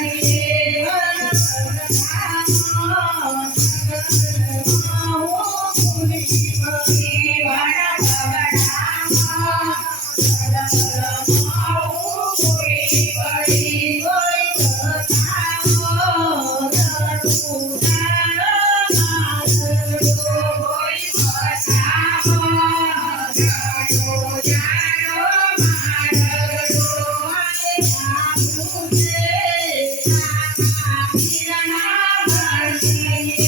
Thank you.